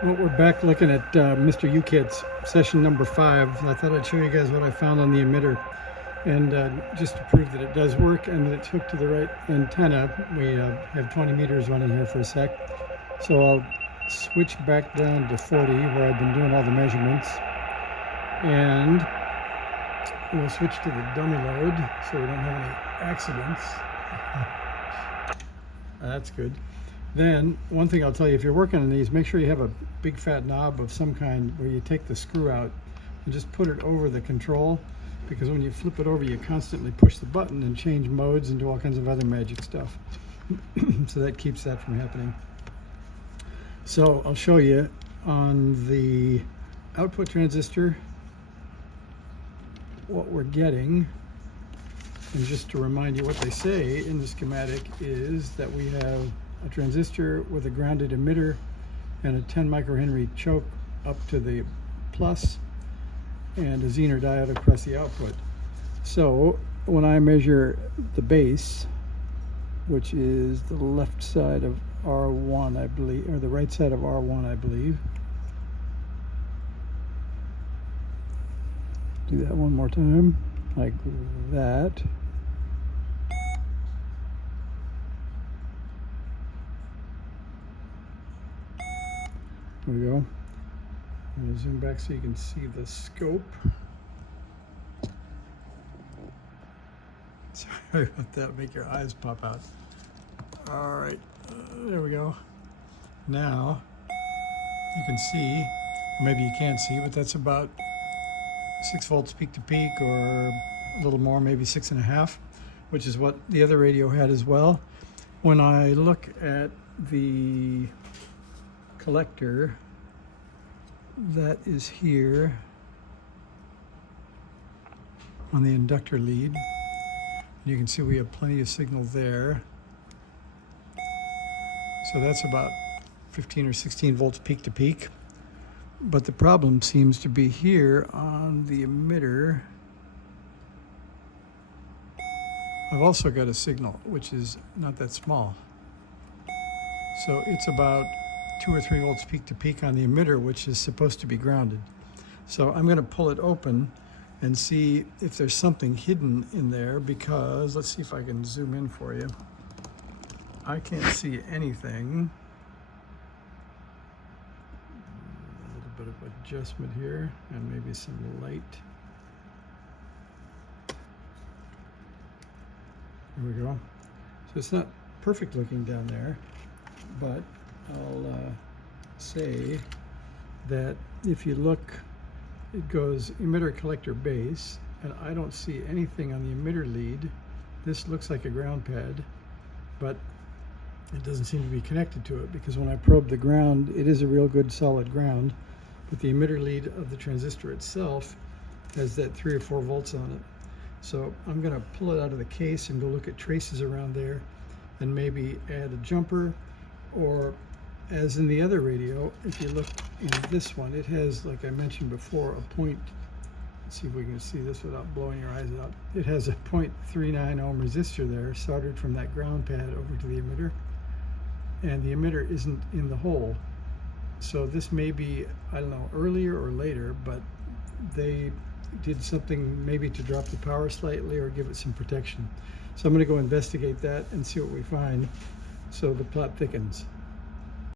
Well, we're back looking at Mr. UKIT's session number 5. I thought I'd show you guys what I found on the emitter. And just to prove that it does work and that it's hooked to the right antenna, we have 20 meters running here for a sec. So I'll switch back down to 40 where I've been doing all the measurements. And we'll switch to the dummy load so we don't have any accidents. That's good. Then, one thing I'll tell you, if you're working on these, make sure you have a big fat knob of some kind where you take the screw out and just put it over the control, because when you flip it over, you constantly push the button and change modes and do all kinds of other magic stuff. So that keeps that from happening. So I'll show you on the output transistor what we're getting. And just to remind you what they say in the schematic is that we have a transistor with a grounded emitter and a 10 microhenry choke up to the plus and a Zener diode across the output. So when I measure the base, which is the left side of R1, I believe, or the right side of R1, I believe. Do that one more time, like that. There we go. I'm going to zoom back so you can see the scope. Sorry about that, make your eyes pop out. All right, there we go. Now, you can see, or maybe you can't see, but that's about 6 volts peak to peak, or a little more, maybe 6.5, which is what the other radio had as well. When I look at the collector that is here on the inductor lead, you can see we have plenty of signal there. So that's about 15 or 16 volts peak to peak. But the problem seems to be here on the emitter. I've also got a signal, which is not that small. So it's about 2 or 3 volts peak to peak on the emitter, which is supposed to be grounded. So I'm going to pull it open and see if there's something hidden in there, because let's see if I can zoom in for you. I can't see anything. A little bit of adjustment here and maybe some light. There we go. So it's not perfect looking down there, but I'll say that if you look, it goes emitter collector base, and I don't see anything on the emitter lead. This looks like a ground pad, but it doesn't seem to be connected to it, because when I probe the ground, it is a real good solid ground, but the emitter lead of the transistor itself has that 3 or 4 volts on it. So I'm going to pull it out of the case and go look at traces around there and maybe add a jumper, or as in the other radio, if you look in this one, it has, like I mentioned before, a point. Let's see if we can see this without blowing your eyes out. It has a 0.39 ohm resistor there, soldered from that ground pad over to the emitter, and the emitter isn't in the hole. So this may be, I don't know, earlier or later, but they did something maybe to drop the power slightly or give it some protection. So I'm going to go investigate that and see what we find, so the plot thickens.